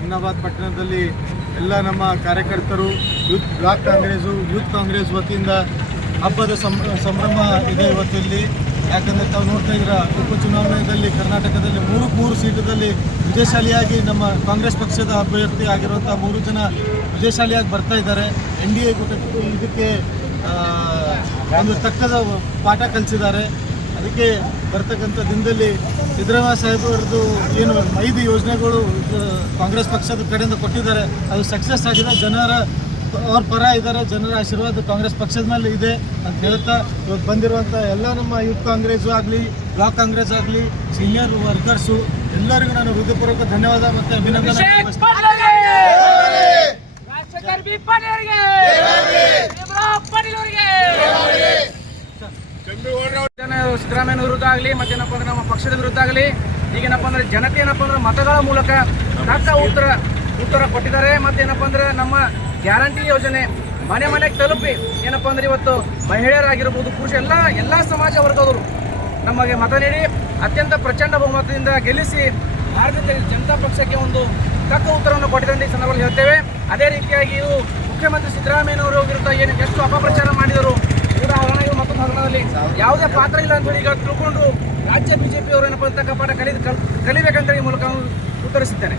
ಹುಮ್ನಾಬಾದ್ ಪಟ್ಟಣದಲ್ಲಿ ಎಲ್ಲ ನಮ್ಮ ಕಾರ್ಯಕರ್ತರು ಬ್ಲಾಕ್ ಕಾಂಗ್ರೆಸ್ಸು ಯೂತ್ ಕಾಂಗ್ರೆಸ್ ವತಿಯಿಂದ ಹಬ್ಬದ ಸಂಭ್ರಮ ಇದೆ ಇವತ್ತಿಲ್ಲಿ. ಯಾಕಂದರೆ ತಾವು ನೋಡ್ತಾ ಇದ್ದೀರ, ಉಪಚುನಾವಣೆಯಲ್ಲಿ ಕರ್ನಾಟಕದಲ್ಲಿ 3 ಸೀಟಲ್ಲಿ ವಿಜಯಶಾಲಿಯಾಗಿ ನಮ್ಮ ಕಾಂಗ್ರೆಸ್ ಪಕ್ಷದ ಅಭ್ಯರ್ಥಿ ಆಗಿರುವಂಥ 3 ಜನ ವಿಜಯಶಾಲಿಯಾಗಿ ಬರ್ತಾ ಇದ್ದಾರೆ. NDA ಕೂಟಕ್ಕೆ ಇದಕ್ಕೆ ಒಂದು ತಕ್ಕದ ಪಾಠ ಕಲಿಸಿದ್ದಾರೆ. ಅದಕ್ಕೆ ಬರ್ತಕ್ಕಂಥ ದಿನದಲ್ಲಿ ಸಿದ್ದರಾಮಯ್ಯ ಸಾಹೇಬರದ್ದು ಏನು 5 ಯೋಜನೆಗಳು ಕಾಂಗ್ರೆಸ್ ಪಕ್ಷದ ಕಡೆಯಿಂದ ಕೊಟ್ಟಿದ್ದಾರೆ, ಅದು ಸಕ್ಸಸ್ ಆಗಿದೆ. ಜನರ ಅವ್ರ ಪರ ಇದ್ದಾರೆ. ಜನರ ಆಶೀರ್ವಾದ ಕಾಂಗ್ರೆಸ್ ಪಕ್ಷದ ಮೇಲೆ ಇದೆ ಅಂತ ಹೇಳ್ತಾ ಇವತ್ತು ಬಂದಿರುವಂಥ ಎಲ್ಲ ನಮ್ಮ ಯೂತ್ ಕಾಂಗ್ರೆಸ್ಸು ಆಗಲಿ, ಬ್ಲಾಕ್ ಕಾಂಗ್ರೆಸ್ ಆಗಲಿ, ಸೀನಿಯರ್ ವರ್ಕರ್ಸು ಎಲ್ಲರಿಗೂ ನಾನು ಹೃದಯಪೂರ್ವಕ ಧನ್ಯವಾದ ಮತ್ತು ಅಭಿನಂದನೆ. ಸಿದ್ದರಾಮಯ್ಯ ವಿರುದ್ಧ ಆಗಲಿ ಮತ್ತೇನಪ್ಪ ಅಂದ್ರೆ ನಮ್ಮ ಪಕ್ಷದ ವಿರುದ್ಧ ಆಗಲಿ ಈಗೇನಪ್ಪ ಅಂದ್ರೆ ಜನತೆ ಏನಪ್ಪ ಅಂದ್ರೆ ಮತಗಳ ಮೂಲಕ ತಕ್ಕ ಉತ್ತರ ಕೊಟ್ಟಿದ್ದಾರೆ. ಮತ್ತೇನಪ್ಪ ಅಂದ್ರೆ ನಮ್ಮ ಗ್ಯಾರಂಟಿ ಯೋಜನೆ ಮನೆಗೆ ತಲುಪಿ ಏನಪ್ಪ ಅಂದ್ರೆ ಇವತ್ತು ಮಹಿಳೆಯರಾಗಿರ್ಬೋದು, ಪುರುಷ ಎಲ್ಲ ಸಮಾಜ ವರ್ಗದವರು ನಮಗೆ ಮತ ನೀಡಿ ಅತ್ಯಂತ ಪ್ರಚಂಡ ಬಹುಮತದಿಂದ ಗೆಲ್ಲಿಸಿ ಭಾರತೀಯ ಜನತಾ ಪಕ್ಷಕ್ಕೆ ಒಂದು ತಕ್ಕ ಉತ್ತರವನ್ನು ಕೊಟ್ಟಿದ್ದಾರೆ ಈ ಸಂದರ್ಭದಲ್ಲಿ ಹೇಳ್ತೇವೆ. ಅದೇ ರೀತಿಯಾಗಿ ಇವು ಮುಖ್ಯಮಂತ್ರಿ ಸಿದ್ದರಾಮಯ್ಯನವರು ವಿರುದ್ಧ ಎಷ್ಟು ಅಪಪ್ರಚಾರ ಮಾಡಿದರು, ಇವರ ಹಗರಣ ಮತ್ತೊಂದು ಹಗರಣದಲ್ಲಿ ಯಾವುದೇ ಪಾತ್ರ ಇಲ್ಲ ಅಂತ ಹೇಳಿ ಈಗ ತಿಳ್ಕೊಂಡು ರಾಜ್ಯ BJP ಅವರು ಏನಪ್ಪ ತಕ್ಕ ಪಾಠ ಕಲಿಬೇಕಂತ ಈ ಮೂಲಕ ಉತ್ತರಿಸಿದ್ದೇನೆ.